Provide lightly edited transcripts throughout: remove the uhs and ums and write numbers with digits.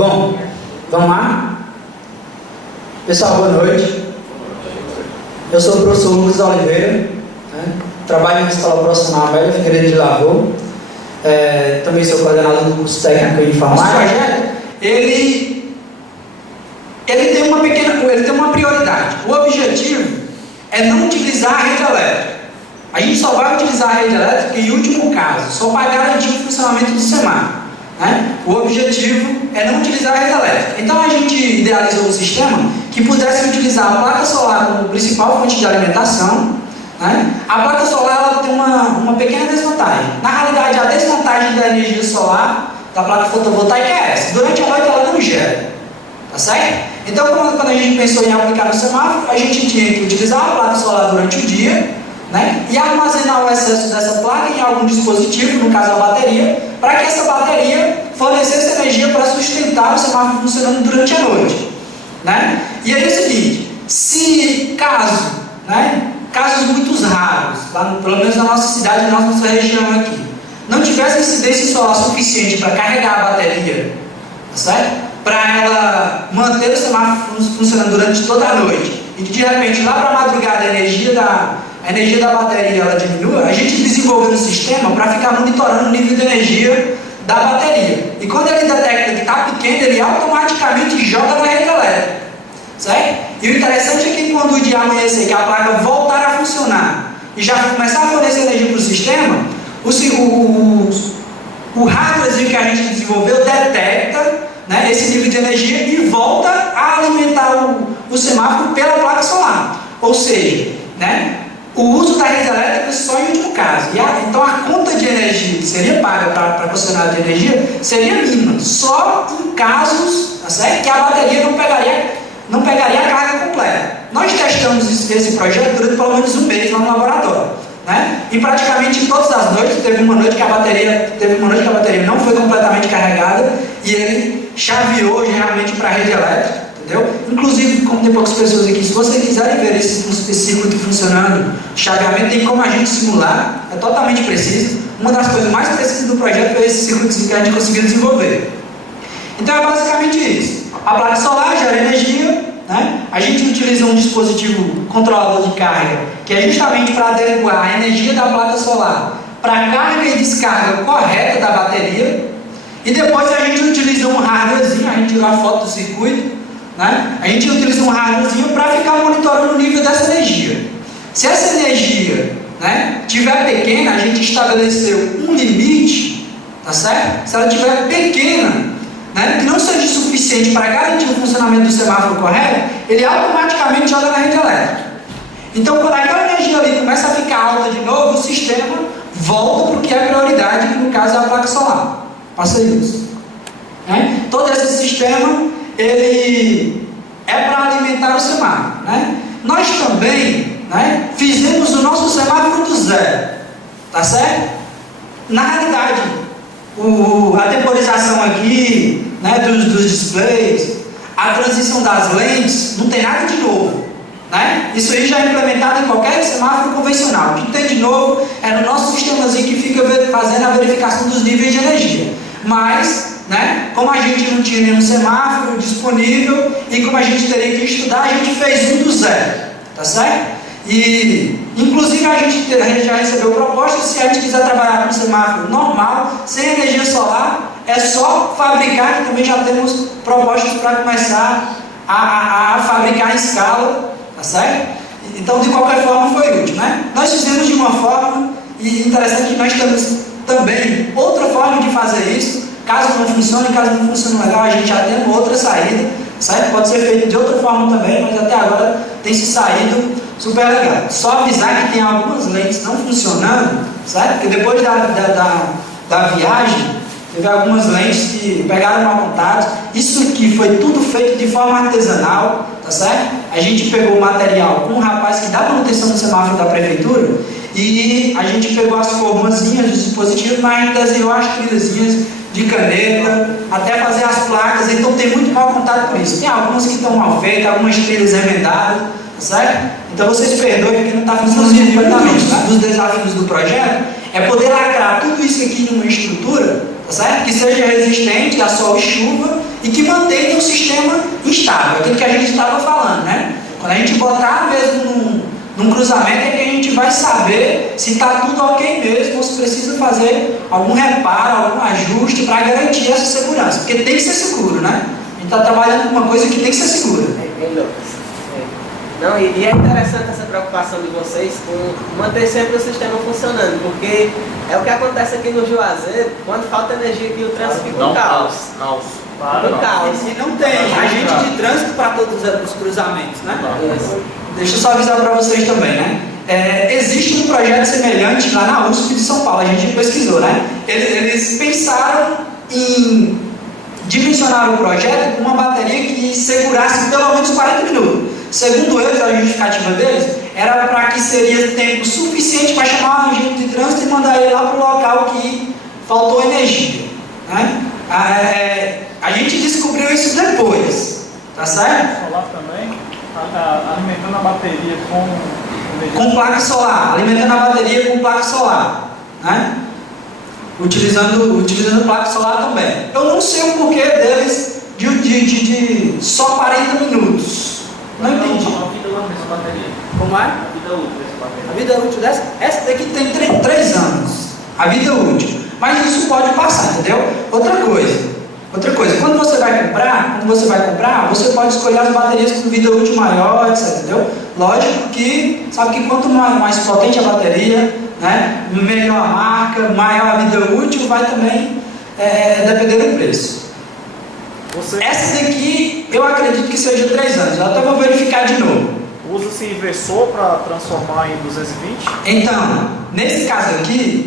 Bom, vamos lá? Pessoal, boa noite. Eu sou o professor Lucas Oliveira, né? Trabalho na Escola Profissional Amélia Figueiredo de Lavor. Também sou coordenador do curso técnico em informática. Esse projeto, ele tem uma prioridade. O objetivo é não utilizar a rede elétrica. A gente só vai utilizar a rede elétrica em último caso, só para garantir o funcionamento do semáforo, né? O objetivo é não utilizar a rede elétrica. Então a gente idealizou um sistema que pudesse utilizar a placa solar como principal fonte de alimentação, né? A placa solar ela tem uma pequena desvantagem. Na realidade, a desvantagem da energia solar, da placa fotovoltaica é essa: durante a noite ela não gera, tá certo? Então quando a gente pensou em aplicar no semáforo, a gente tinha que utilizar a placa solar durante o dia, né? E armazenar o excesso dessa placa em algum dispositivo, no caso a bateria, para que essa bateria fornecesse energia para sustentar o semáforo funcionando durante a noite, né? E aí é o seguinte: se casos muito raros, pelo menos na nossa cidade, na nossa região aqui, não tivesse incidência solar suficiente para carregar a bateria, tá certo? Para ela manter o semáforo funcionando durante toda a noite, e que de repente lá para a madrugada a energia da bateria ela diminua, a gente desenvolveu um sistema para ficar monitorando o nível de energia da bateria. E quando ele detecta que está pequeno, ele automaticamente joga na rede elétrica, certo? E o interessante é que quando o dia amanhecer, que a placa voltar a funcionar e já começar a fornecer energia para o sistema, o hardware que a gente desenvolveu detecta, né, esse nível de energia e volta a alimentar o semáforo pela placa solar. Ou seja, né, o uso da rede elétrica só em último caso. Então a conta de energia que seria paga para a concessionária de energia seria mínima, só em casos, tá certo, que a bateria não pegaria a carga completa. Nós testamos esse projeto durante pelo menos um mês lá no laboratório, né? E praticamente todas as noites, teve uma noite que a bateria não foi completamente carregada e ele chaveou realmente para a rede elétrica, entendeu? Inclusive, como tem poucas pessoas aqui, se vocês quiserem ver esse circuito funcionando, chaveamento, tem como a gente simular, é totalmente preciso. Uma das coisas mais precisas do projeto foi esse circuito que a gente conseguiu desenvolver. Então é basicamente isso. A placa solar gera energia, né? A gente utiliza um dispositivo controlador de carga, que é justamente para adequar a energia da placa solar para a carga e descarga correta da bateria. E depois a gente utiliza um hardwarezinho, a gente tirou a foto do circuito, né? A gente utiliza um hardwarezinho para ficar monitorando o nível dessa energia. Se essa energia, né, tiver pequena, a gente estabeleceu um limite, tá certo? Se ela tiver pequena, né, que não seja suficiente para garantir o funcionamento do semáforo correto, ele automaticamente joga na rede elétrica. Então, quando aquela energia ali começa a ficar alta de novo, o sistema volta para o que é prioridade, que no caso é a placa solar. Passa isso. Né? Todo esse sistema, ele é para alimentar o semáforo. Né? Nós também, né, fizemos o nosso semáforo do zero. Tá certo? Na realidade, a temporização aqui, né, dos displays, a transição das lentes, não tem nada de novo, né? Isso aí já é implementado em qualquer semáforo convencional. O que tem de novo é no nosso sistemazinho que fica fazendo a verificação dos níveis de energia. Mas, né, como a gente não tinha nenhum semáforo disponível e como a gente teria que estudar, a gente fez um do zero, tá certo? E, inclusive, a gente já recebeu proposta, se a gente quiser trabalhar com semáforo normal, sem energia solar, é só fabricar, que também já temos propostas para começar a fabricar em escala, tá certo? Então, de qualquer forma, foi útil, né? Nós fizemos de uma forma, e interessante que nós temos também outra forma de fazer isso. Caso não funcione legal, a gente já tem uma outra saída, certo? Pode ser feito de outra forma também, mas até agora tem se saído super legal. Só avisar que tem algumas lentes não funcionando, certo? Porque depois da viagem, teve algumas lentes que pegaram mal contato. Isso aqui foi tudo feito de forma artesanal, tá certo? A gente pegou o material com um rapaz que dá manutenção no semáforo da prefeitura e a gente pegou as formazinhas dos dispositivos, mas a gente desenhou as trilhazinhas de caneta, até fazer as placas, então tem muito mau contato por isso. Tem algumas que estão mal feitas, algumas trilhas remendadas, tá certo? Então vocês perdoem que não está funcionando completamente. Um dos desafios do projeto é poder lacrar tudo isso aqui numa estrutura, tá tá certo? Que seja resistente a sol e chuva e que mantenha o sistema instável, aquilo que a gente estava falando, né? Quando a gente botar mesmo num cruzamento é que a gente vai saber se está tudo ok mesmo ou se precisa fazer algum reparo, algum ajuste para garantir essa segurança, porque tem que ser seguro, né? A gente está trabalhando com uma coisa que tem que ser segura. Não, e é interessante essa preocupação de vocês com manter sempre o sistema funcionando, porque é o que acontece aqui no Juazeiro, quando falta energia aqui o trânsito fica um caos. Um caos. E não tem agente de trânsito para todos os cruzamentos, né? Deixa eu só avisar para vocês também, né? Existe um projeto semelhante lá na USP de São Paulo, a gente pesquisou, né? Eles pensaram em dimensionar o projeto com uma bateria que segurasse pelo menos 40 minutos. Segundo eles, a justificativa deles era para que seria tempo suficiente para chamar um agente de trânsito e mandar ele lá para o local que faltou energia, né? A gente descobriu isso depois, tá certo? Solar também, alimentando a bateria com placa solar, alimentando a bateria com placa solar, né? Utilizando placa solar também. Eu não sei o porquê deles de só 40 minutos. Não entendi. A vida útil dessa bateria. Como é? A vida útil dessa bateria. A vida útil dessa? Essa daqui tem 3 anos. A vida útil. Mas isso pode passar, entendeu? Outra coisa, quando você vai comprar, você pode escolher as baterias com vida útil maior, etc, entendeu? Lógico que, sabe que quanto mais potente a bateria, né, melhor a marca, maior a vida útil, vai também depender do preço. Essa daqui, eu acredito que seja 3 anos, eu até vou verificar de novo. Usa-se inversor para transformar em 220? Então, nesse caso aqui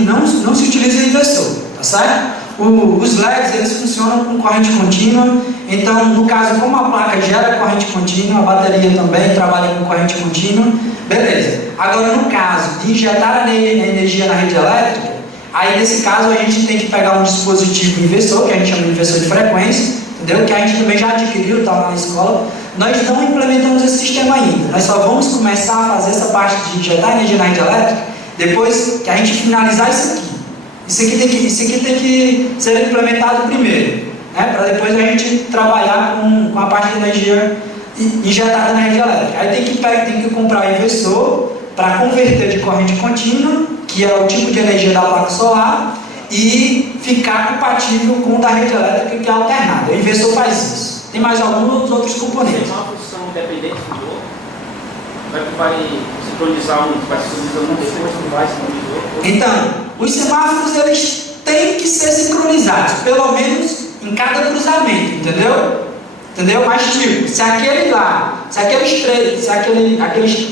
não se utiliza inversor, tá certo? Os LEDs, eles funcionam com corrente contínua, então, no caso, como a placa gera corrente contínua, a bateria também trabalha com corrente contínua, beleza. Agora, no caso de injetar a energia na rede elétrica, aí nesse caso a gente tem que pegar um dispositivo inversor, que a gente chama de inversor de frequência, entendeu? Que a gente também já adquiriu, está lá na escola. Nós não implementamos esse sistema ainda, nós só vamos começar a fazer essa parte de injetar energia na rede elétrica depois que a gente finalizar isso aqui. Isso aqui tem que ser implementado primeiro, né? Para depois a gente trabalhar com a parte de energia injetada na rede elétrica. Aí tem que comprar o inversor para converter de corrente contínua, que é o tipo de energia da placa solar, e ficar compatível com o da rede elétrica, que é alternada. O inversor faz isso. Tem mais alguns outros componentes. Os semáforos são independentes do outro? Vai sincronizar um, vai sincronizar um, depois não vai sincronizar outro? Então, os semáforos, eles têm que ser sincronizados, pelo menos em cada cruzamento, entendeu? Mas tipo, se aqueles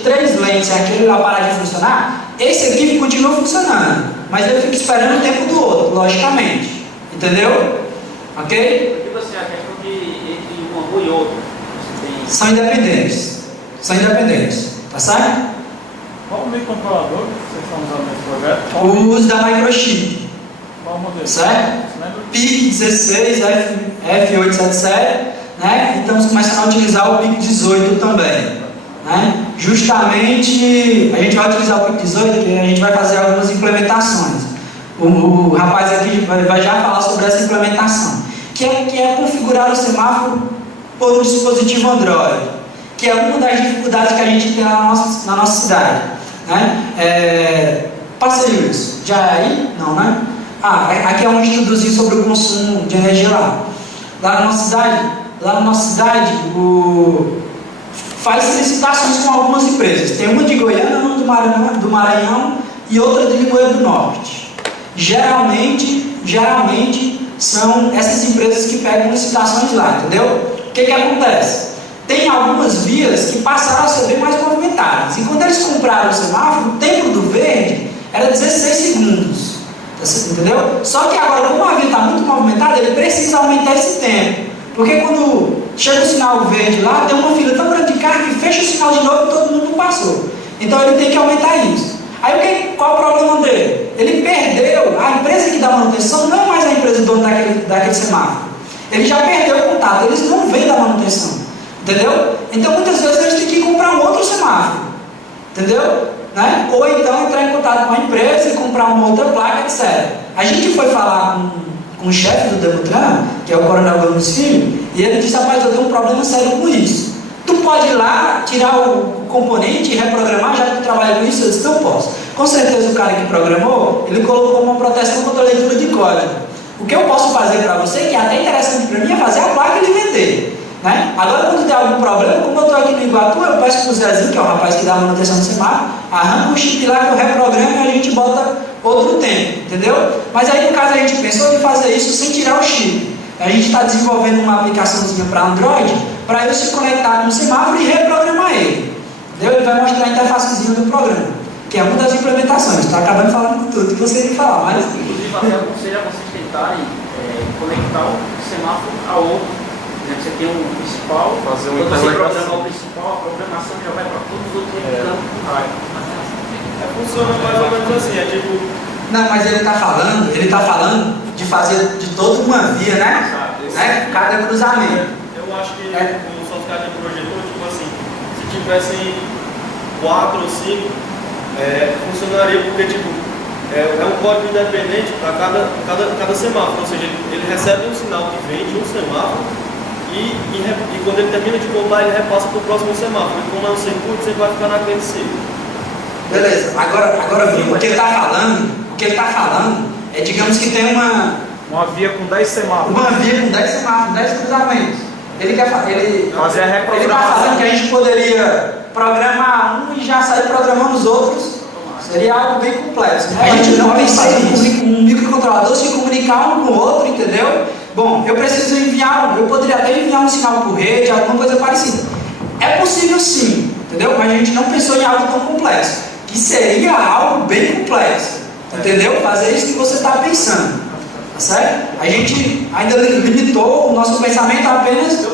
3 lentes, se aquele lá parar de funcionar, esse aqui continua funcionando, mas ele fica esperando o tempo do outro, logicamente, entendeu? Ok? Tipo assim, a questão de entre uma rua e outra, São independentes, tá certo? Qual o microcontrolador que vocês estão usando nesse projeto? O uso da microchip, Qual o modelo? certo? PIC16, F877, né? E estamos começando a utilizar o PIC18 também, né? Justamente, a gente vai utilizar o PIC18 porque a gente vai fazer algumas implementações. O rapaz aqui vai já falar sobre essa implementação, que é configurar o semáforo por um dispositivo Android, que é uma das dificuldades que a gente tem na nossa cidade, né? Passei isso. Já é aí? Não, né? Aqui é um estudozinho sobre o consumo de energia lá. Lá na nossa cidade, faz licitações com algumas empresas. Tem uma de Goiânia, uma do Maranhão e outra de Limoeiro do Norte. Geralmente são essas empresas que pegam licitações lá, entendeu? O que acontece? Tem algumas vias que passaram a ser bem mais movimentadas. E quando eles compraram o semáforo, o tempo do verde era 16 segundos. Entendeu? Só que agora, como a via está muito movimentada, ele precisa aumentar esse tempo. Porque quando chega o sinal verde lá, tem uma fila tão grande de carro que fecha o sinal de novo e todo mundo passou. Então ele tem que aumentar isso. Aí qual é o problema dele? Ele perdeu, a empresa que dá manutenção não é mais a empresa dona daquele semáforo. Ele já perdeu o contato, eles não vêm da manutenção. Entendeu? Então muitas vezes eles têm que comprar um outro semáforo. Entendeu? Né? Ou então entrar em contato com a empresa e comprar uma outra placa, etc. A gente foi falar com o chefe do Demutran, que é o Coronel Gomes Filho, e ele disse: rapaz, eu tenho um problema sério com isso. Tu pode ir lá, tirar o componente e reprogramar, já que tu trabalha com isso? Eu disse: não posso. Com certeza o cara que programou, ele colocou uma proteção contra a leitura de código. O que eu posso fazer para você, que é até interessante para mim, é fazer a placa e lhe vender. Né? Agora, quando tem algum problema, como eu estou aqui no Iguatu, eu peço para o Zezinho, que é o rapaz que dá manutenção do semáforo, arranca o chip lá que eu reprogramo e a gente bota outro tempo, entendeu? Mas aí, no caso, a gente pensou em fazer isso sem tirar o chip. A gente está desenvolvendo uma aplicaçãozinha para Android, para eu se conectar com o semáforo e reprogramar ele. Entendeu? Ele vai mostrar a interfacezinha do programa, que é uma das implementações. Está acabando falando com tudo que você tem que falar, mas... Inclusive, até aconselho a vocês tentarem conectar o semáforo a outro. Você tem um principal, fazer quando você programar o principal, a programação já vai para todos os outros replicando com raio. Funciona mais ou menos assim, é tipo... Não, mas ele está falando de fazer de toda uma via, né? Cada cruzamento. Eu acho que o software de projetor, tipo assim, se tivessem 4 ou 5, funcionaria porque, tipo, é um código independente para cada semáforo, ou seja, ele recebe um sinal que vem de um semáforo e quando ele termina de contar, ele repassa para o próximo semáforo. E como é um circuito, você vai ficar naquele ciclo. Beleza, agora viu, o que ele está falando é, digamos que tem uma via com 10 semáforos. Uma via com 10 semáforos, 10 cruzamentos. Ele está falando que a gente poderia programar um e já sair programando os outros. Seria algo bem complexo. A gente não pensa em um microcontrolador se comunicar um com o outro, entendeu? Bom, eu poderia até enviar um sinal por rede, alguma coisa parecida. É possível sim, entendeu? Mas a gente não pensou em algo tão complexo, que seria algo bem complexo, entendeu? Fazer isso que você está pensando, tá certo? A gente ainda limitou o nosso pensamento apenas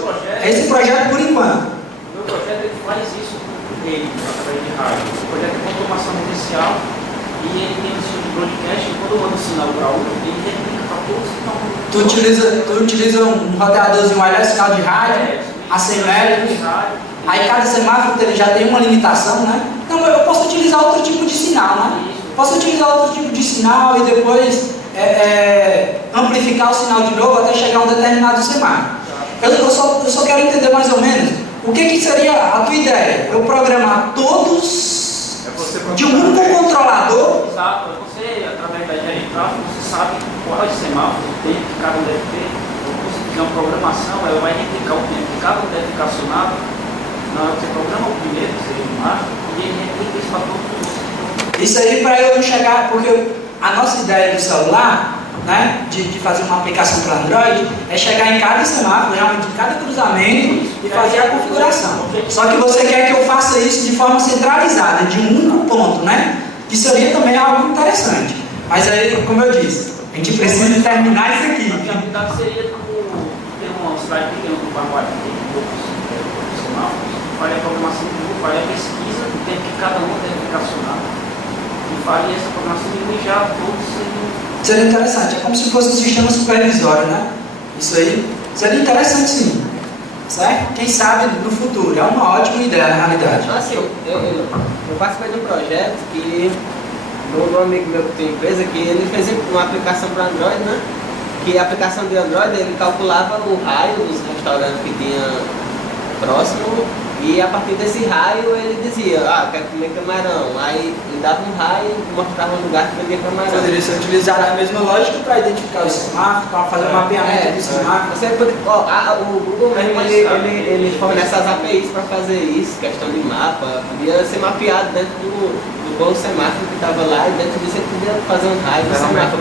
a esse projeto por enquanto. O meu projeto ele faz isso com ele, através de rádio. O projeto é com automação inicial e ele tem isso de broadcast, e quando eu mando o sinal para outro, ele replica para todos que estão... Tu utiliza um roteadorzinho wireless, sinal de rádio, assemblético. Aí cada semáforo ele já tem uma limitação, né? Não, eu posso utilizar outro tipo de sinal, né? Posso utilizar outro tipo de sinal e depois amplificar o sinal de novo até chegar a um determinado semáforo. Eu só quero entender mais ou menos o que seria a tua ideia. Eu programar todos de um único controlador. Exato, você, através da engenharia de tráfego, você sabe quais semáforos o tempo que cada um deve ter. Então, se você fizer uma programação, ela vai replicar o tempo que cada um deve ficar acionado. Na hora que você programa o primeiro, que seja o máximo, e ele replica isso para todos os outros. Isso aí para eu não chegar, porque a nossa ideia do celular, né, de fazer uma aplicação para Android, é chegar em cada semáforo, realmente em cada cruzamento e fazer a configuração. Só que você quer que eu faça isso de forma centralizada, de um único ponto, né? Que seria também algo interessante. Mas aí, como eu disse, a gente precisa terminar isso aqui. A habilidade seria ter uma cidade pequena com pacote de poucos semáforos, faria a programação de grupo, faria a pesquisa do tempo que cada um deve ficar acionado e faria essa programação e já todos seriam... Seria interessante, é como se fosse um sistema supervisório, né? Isso aí seria interessante sim, certo? Quem sabe no futuro, é uma ótima ideia na realidade. Assim, eu participei de um projeto que um amigo meu que tem empresa, que ele fez uma aplicação para Android, né? Que a aplicação de Android, ele calculava o raio dos restaurantes que tinha próximo e a partir desse raio ele dizia, quero comer camarão. Aí ele dava um raio e mostrava um lugar que vendia camarão. Poderia ser utilizado a mesma lógica para identificar o semáforo, para fazer o mapeamento do semáforo. Você pode, o Google mesmo, ele fornece as APIs para fazer isso, questão de mapa, podia ser mapeado dentro do bom semáforo que estava lá, e dentro disso ele podia fazer um raio do semáforo.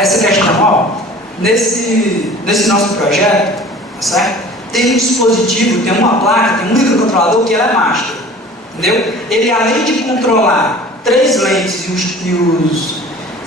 Essa questão, nesse nosso projeto, tá certo? Tem um dispositivo, tem uma placa, tem um microcontrolador que ela é master, entendeu? Ele, além de controlar 3 lentes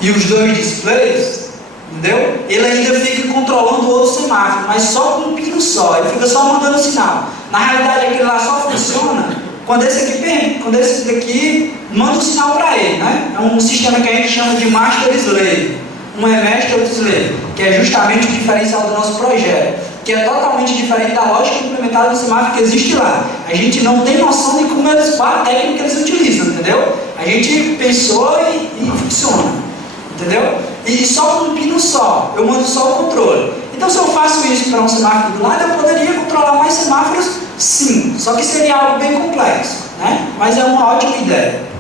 e os 2 displays, entendeu? Ele ainda fica controlando o outro semáforo, mas só com um pino só, ele fica só mandando sinal. Na realidade, aquele lá só funciona quando esse daqui manda um sinal para ele, né? É um sistema que a gente chama de master slave. Um é master, outro slave, que é justamente o diferencial do nosso projeto, que é totalmente diferente da lógica implementada no semáforo que existe lá. A gente não tem noção de como qual a técnica que eles utilizam, entendeu? A gente pensou e funciona, Entendeu? E só com um pino só, eu mando só o controle. Então, se eu faço isso para um semáforo do lado, eu poderia controlar mais semáforos, sim. Só que seria algo bem complexo, né? Mas é uma ótima ideia.